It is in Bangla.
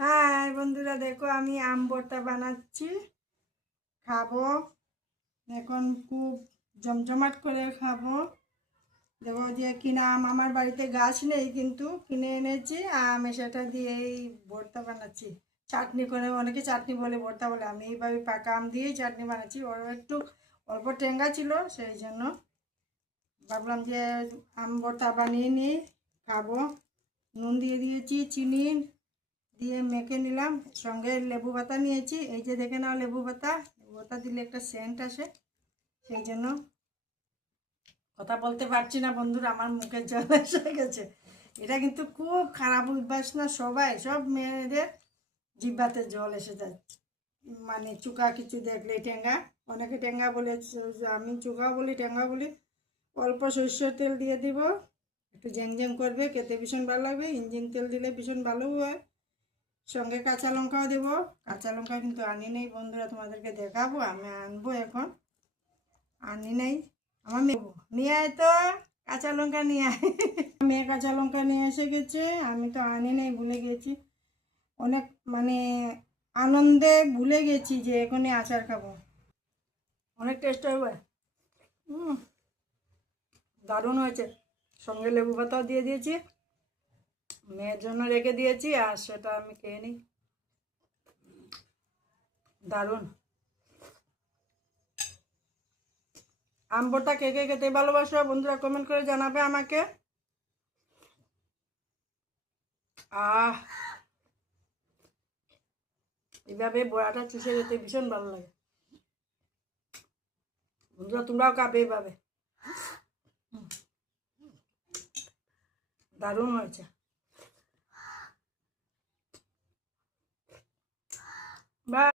হ্যাঁ বন্ধুরা, দেখো আমি আম ভর্তা বানাচ্ছি, খাবো এখন। খুব জমজমাট করে খাবো। দেখো যে কিনা আম, আমার বাড়িতে গাছ নেই কিন্তু কিনে এনেছি আম, সেটা দিয়েই ভর্তা বানাচ্ছি। চাটনি করে, অনেকে চাটনি বলে ভর্তা বলে, আমি এইভাবে পাকা আম দিয়েই চাটনি বানাচ্ছি। ওর একটু অল্প টেঙ্গা ছিল, সেই জন্য ভাবলাম যে আম ভর্তা বানিয়ে নিই, খাবো। নুন দিয়ে দিয়েছি, চিনি দিয়ে মেখে নিলাম, সঙ্গে লেবু পাতা নিয়েছি। এই যে দেখে নাও লেবু পাতা, লেবু পাতা দিলে একটা সেন্ট আসে, সেই জন্য। কথা বলতে পারছি না বন্ধুরা, আমার মুখে জল এসে গেছে। এটা কিন্তু খুব খারাপ অভ্যাস না, সব মেয়েদের জিহ্বাতে জল এসে যাচ্ছে, মানে চুকা কিছু দেখলে টেঙ্গা। অনেকে টেঙ্গা বলে, আমি চুকাও বলি, টেঙ্গা বলি। অল্প সরষের তেল দিয়ে দিব, একটু ঝ্যাং করবে, খেতে ভীষণ ভালো লাগবে। ইঞ্জিন তেল দিলে ভীষণ ভালো হয়। সঙ্গে কাঁচা লঙ্কাও দেবো। কাঁচা লঙ্কা কিন্তু আনি নেই বন্ধুরা, তোমাদেরকে দেখাবো, আমি আনবো এখন। আনি নাই, আমার মেয়ে নিয়ে আয় তো, কাঁচা লঙ্কা নিয়ে আয়। মেয়ে কাঁচা লঙ্কা নিয়ে এসে গেছে, আমি তো আনি নাই, ভুলে গেছি। অনেক মানে আনন্দে ভুলে গেছি যে এখনই আচার খাবো। অনেক টেস্ট হবে। হুম, দারুণ হয়েছে। সঙ্গে লেবু পাতাও দিয়ে দিয়েছি, মেয়ের জন্য রেখে দিয়েছি, আর সেটা আমি খেয়ে নিই। দারুণ। আম ভর্তা কে কে খেতে ভালোবাসো বন্ধুরা, কমেন্ট করে জানাবে আমাকে। আহ, এইভাবে বড়াটা চুষে যেতে ভীষণ ভালো লাগে বন্ধুরা, তোমরাও খাবে এইভাবে। দারুণ হয়েছে। বা